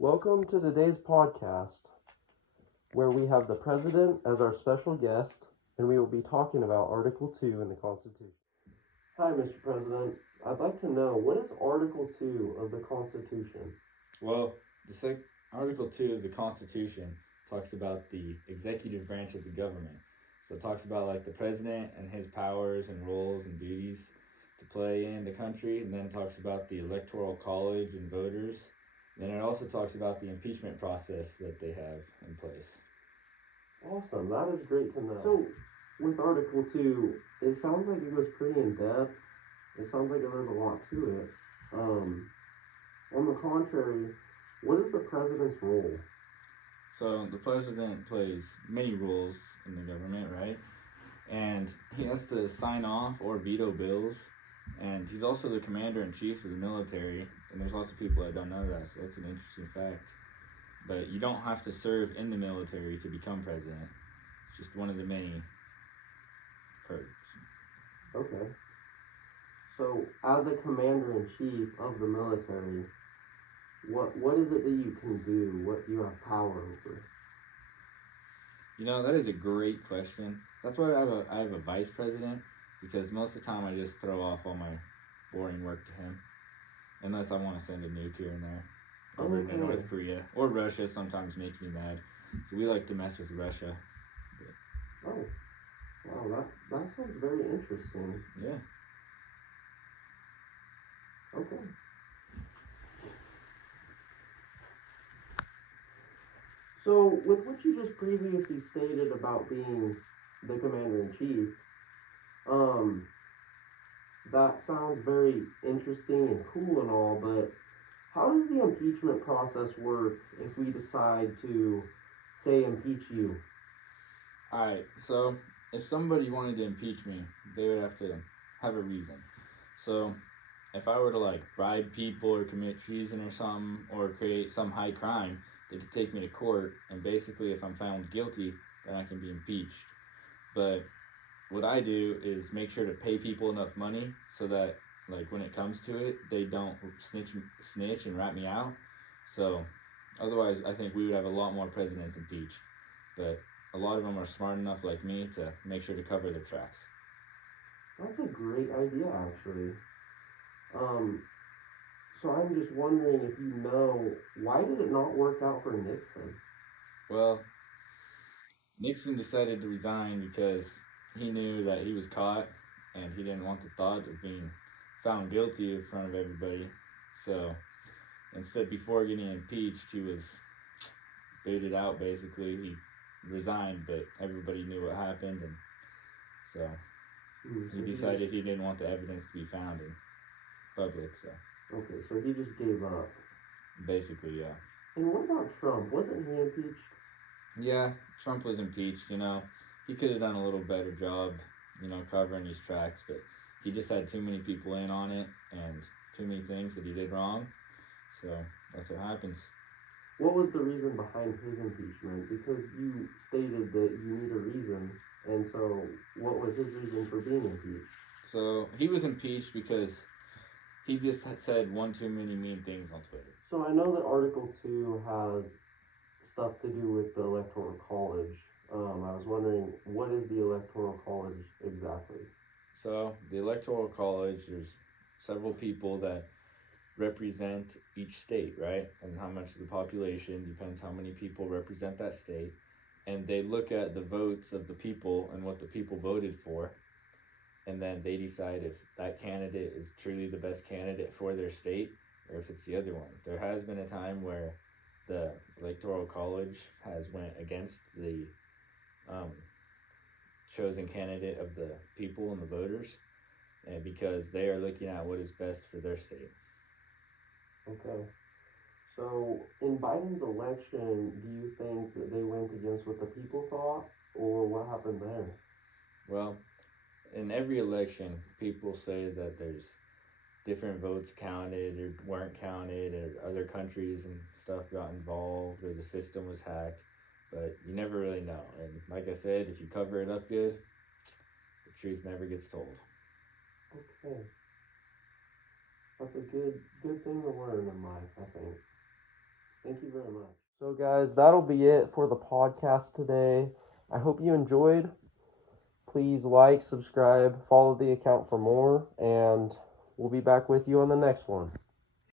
Welcome to today's podcast, where we have the President as our special guest, and we will be talking about Article 2 in the Constitution. Hi, Mr. President. I'd like to know, what is Article 2 of the Constitution? Well, Article 2 of the Constitution talks about the executive branch of the government. So it talks about like the president and his powers and roles and duties to play in the country, and then it talks about the electoral college and voters. Then it also talks about the impeachment process that they have in place. Awesome, that is great to know. So, with Article 2, it sounds like it goes pretty in depth. It sounds like there's a lot to it. On the contrary, what is the president's role? So the president plays many roles in the government, right? And he has to sign off or veto bills. And he's also the commander-in-chief of the military. And there's lots of people that don't know that, so that's an interesting fact. But you don't have to serve in the military to become president. It's just one of the many perks. Okay. So, as a commander-in-chief of the military, what is it that you can do? What you have power over? You know, that is a great question. That's why I have a vice president, because most of the time I just throw off all my boring work to him, unless I want to send a nuke here and there over to North Korea or Russia. Sometimes makes me mad, so we like to mess with Russia. Oh, wow, that sounds very interesting. Yeah. Okay. So, with what you just previously stated about being the commander-in-chief, that sounds very interesting and cool and all, but how does the impeachment process work if we decide to, say, impeach you? Alright, so if somebody wanted to impeach me, they would have to have a reason. So if I were to like bribe people or commit treason or something, or create some high crime, they could take me to court, and basically if I'm found guilty, then I can be impeached. But what I do is make sure to pay people enough money so that like when it comes to it, they don't snitch and rat me out. So otherwise I think we would have a lot more presidents impeached. But a lot of them are smart enough like me to make sure to cover their tracks. That's a great idea, actually. So I'm just wondering if you know, why did it not work out for Nixon? Well, Nixon decided to resign because he knew that he was caught and he didn't want the thought of being found guilty in front of everybody. So instead, before getting impeached, he was booted out basically. He resigned, but everybody knew what happened, and so he decided he didn't want the evidence to be found in public. So okay, so he just gave up. Basically, yeah. And what about Trump? Wasn't he impeached? Yeah, Trump was impeached. You know, he could have done a little better job, covering his tracks, but he just had too many people in on it and too many things that he did wrong. So that's what happens. What was the reason behind his impeachment? Because you stated that you need a reason, and so what was his reason for being impeached? So he was impeached because he just said one too many mean things on Twitter. So I know that Article 2 has stuff to do with the Electoral College. I was wondering, what is the Electoral College exactly? So the Electoral College, there's several people that represent each state, right? And how much of the population depends how many people represent that state. And they look at the votes of the people and what the people voted for. And then they decide if that candidate is truly the best candidate for their state or if it's the other one. There has been a time where the Electoral College has went against the chosen candidate of the people and the voters, and because they are looking at what is best for their state. Okay. So, in Biden's election, do you think that they went against what the people thought, or what happened there? Well, in every election, people say that there's different votes counted or weren't counted, or other countries and stuff got involved, or the system was hacked, but you never really know. And like I said, if you cover it up good, the truth never gets told. Okay. That's a good thing to learn in life, I think. Thank you very much. So, guys, that'll be it for the podcast today. I hope you enjoyed. Please like, subscribe, follow the account for more, and we'll be back with you on the next one.